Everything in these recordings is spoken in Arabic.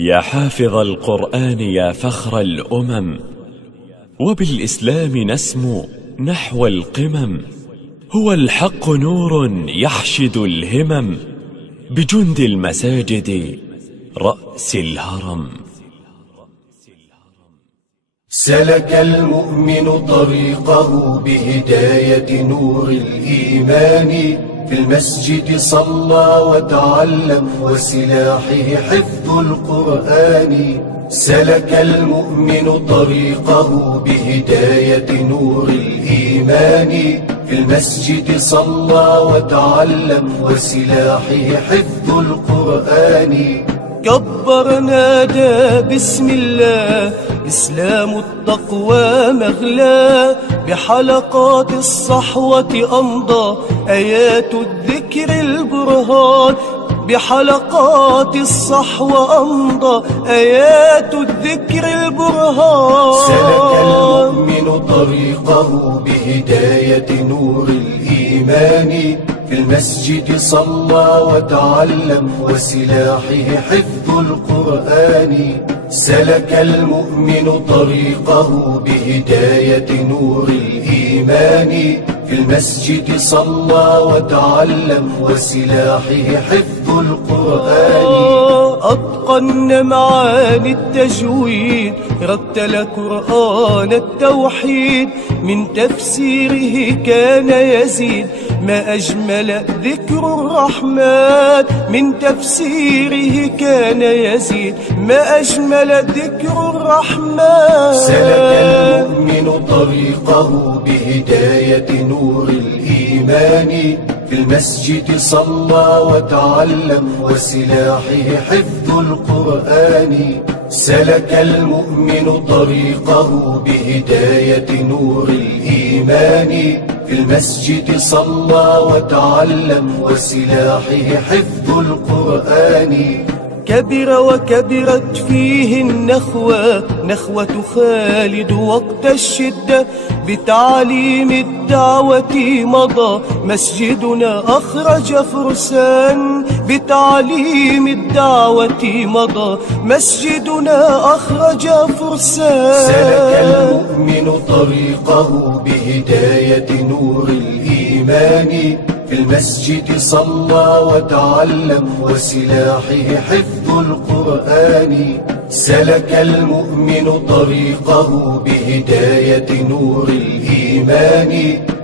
يا حافظ القرآن يا فخر الأمم، وبالإسلام نسمو نحو القمم. هو الحق نور يحشد الهمم، بجند المساجد رأس الهرم. سلك المؤمن طريقه بهداية نور الإيمان، في المسجد صلى وتعلم وسلاحه حفظ القرآن. سلك المؤمن طريقه بهداية نور الإيمان، في المسجد صلى وتعلم وسلاحه حفظ القرآن. كبر نادى بسم الله، إسلام التقوى مغلى، بحلقات الصحوة أمضى آيات الذكر البرهان. بحلقات الصحوة أمضى آيات الذكر البرهان. سلك المؤمن طريقه بهداية نور الإيمان، في المسجد صلى وتعلم وسلاحه حفظ القرآن. سلك المؤمن طريقه بهداية نور الإيمان، في المسجد صلى وتعلم وسلاحه حفظ القرآن. أتقن معاني التجويد، رتل قرآن التوحيد، من تفسيره كان يزيد ما أجمل ذكر الرحمن. من تفسيره كان يزيد ما أجمل ذكر الرحمن. سلك المؤمن طريقه بهداية نور الإيمان، في المسجد صلى وتعلم وسلاحه حفظ القرآن. سلك المؤمن طريقه بهداية نور الإيمان، في المسجد صلى وتعلم وسلاحه حفظ القرآن. كبر وكبرت فيه النخوة، نخوة خالد وقت الشدة، بتعليم الدعوة مضى مسجدنا أخرج فرسان. بتعليم الدعوة مضى مسجدنا أخرج فرسان. سلك المؤمن طريقه بهداية نور الإيمان، في المسجد صلى وتعلم وسلاحه حفظ القرآن. سلك المؤمن طريقه بهداية نور الإيمان،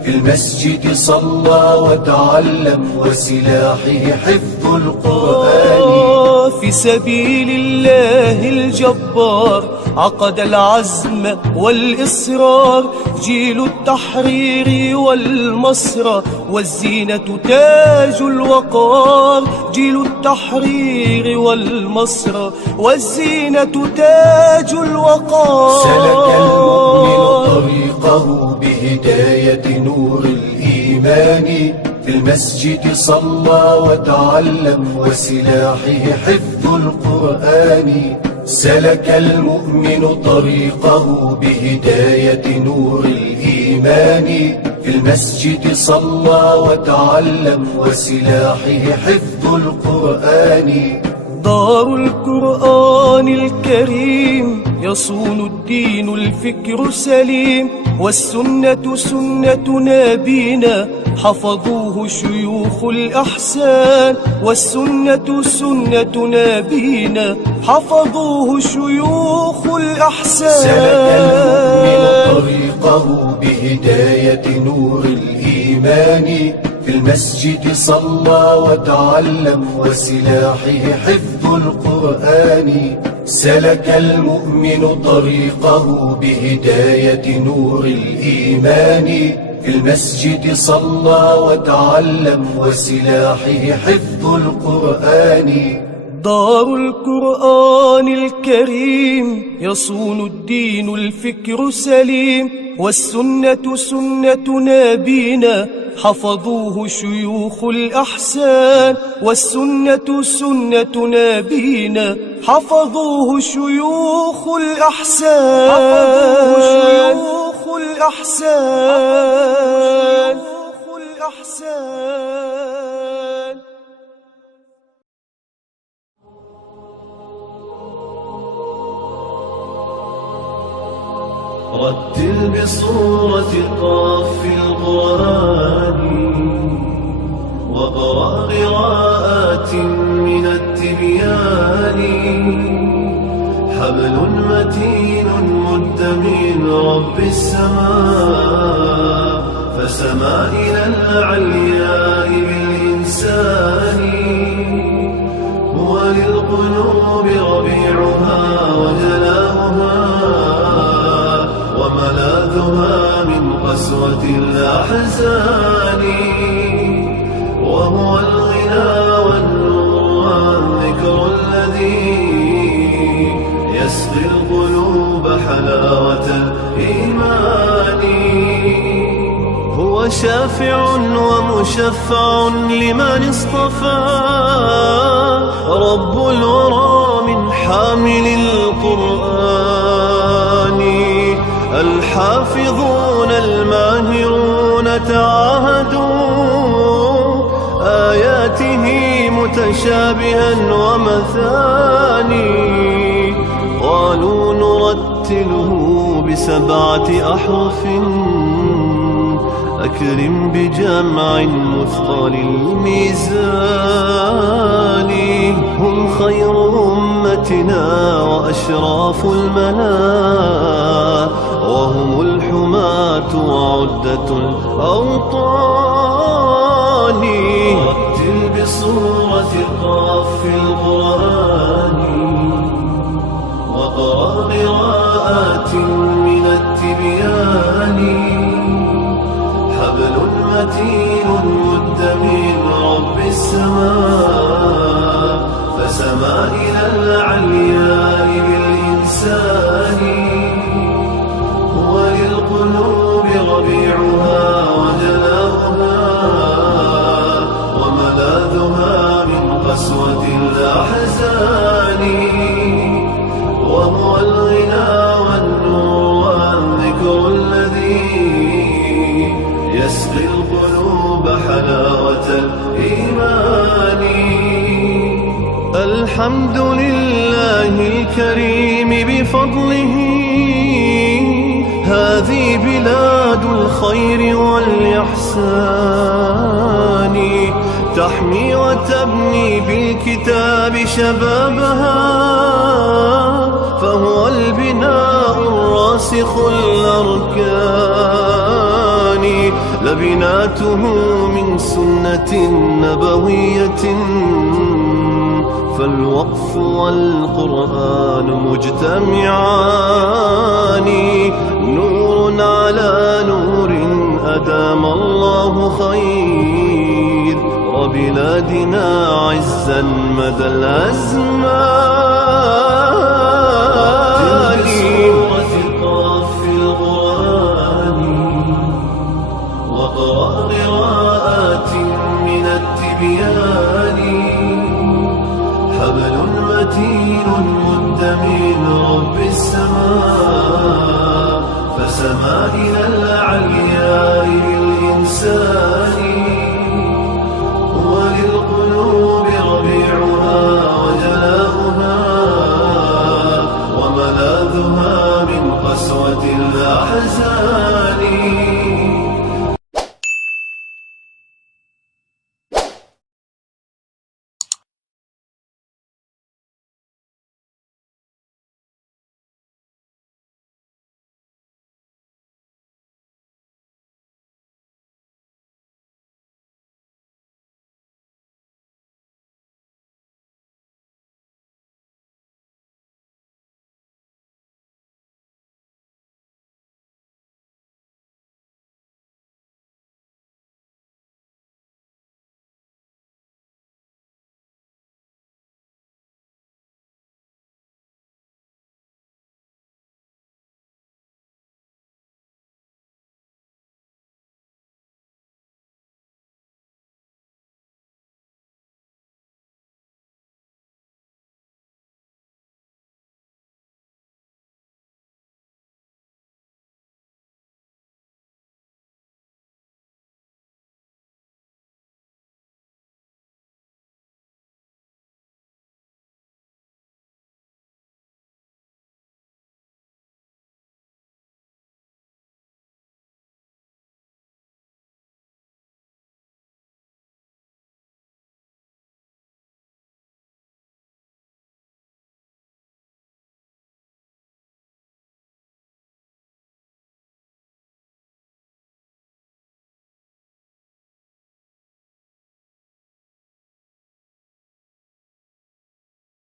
في المسجد صلى وتعلم وسلاحه حفظ القرآن. في سبيل الله الجبار عقد العزم والإصرار، جيل التحرير والمسرى والزينة تاج الوقار. جيل التحرير والمسرى والزينة تاج الوقار. سلك المؤمن طريقه بهداية نور الإيمان، في المسجد صلى وتعلم وسلاحه حفظ القرآن. سلك المؤمن طريقه بهداية نور الإيمان، في المسجد صلى وتعلم وسلاحه حفظ القرآن. دار القرآن الكريم يصون الدين الفكر سليم، والسنة سنة نبينا حفظوه شيوخ الأحسان. والسنة سنة نبينا حفظوه شيوخ الأحسان. سلك المؤمن طريقه بهداية نور الإيمان، في المسجد صلى وتعلم وسلاحه حفظ القرآن. سلك المؤمن طريقه بهداية نور الإيمان، في المسجد صلى وتعلم وسلاحه حفظ القرآن. دار القرآن الكريم يصون الدين الفكر سليم، والسنة سنة نبينا حفظوه شيوخ الأحسان. والسنة سنة نبينا حفظوه شيوخ الأحسان. حفظوه شيوخ الأحسان. رتل بصورة قاف القرآن واقرأ قراءات من التبيان. حبل متين مد من رب السماء فسما إلى العلياء بالإنسان. هو للقلوب ربيعها وجلاؤها وملاذها من قسوة الأحزان. وهو الغنى والنور والذكر الذي يسقي القلوب حلاوة الإيمان. هو شافع ومشفع لمن اصطفى رب الورى من حامل القرآن. الحافظون الماهرون تعاهدوا آياته متشابها ومثاني. قالوا نرتله ب7 أحرف أكرم بجمع مثقل الميزان. هم خير أمتنا وأشراف الملا وهم الحماة وعدة الأوطان. رتل بصورة قاف القرآن واقرأ قراءات من التبيان. حبل متين مد من رب السماء فسما إلى العلياء بالإنسان. هو للقلوب ربيعها وجلاؤها وملاذها من قسوة الأحزان. وهو الغنى والنور والذكر الذي يسقي القلوب حلاوة الإيمان. الحمد لله الكريم بفضله هذه بلاد الخير والإحسان. تحمي وتبني بالكتاب شبابها فهو البناء الراسخ الأركان. لبناته من سنة نبوية فالوقف والقرآن مجتمعان. نور على نور أدام الله خير وبلادنا عزا مدى الأزمان.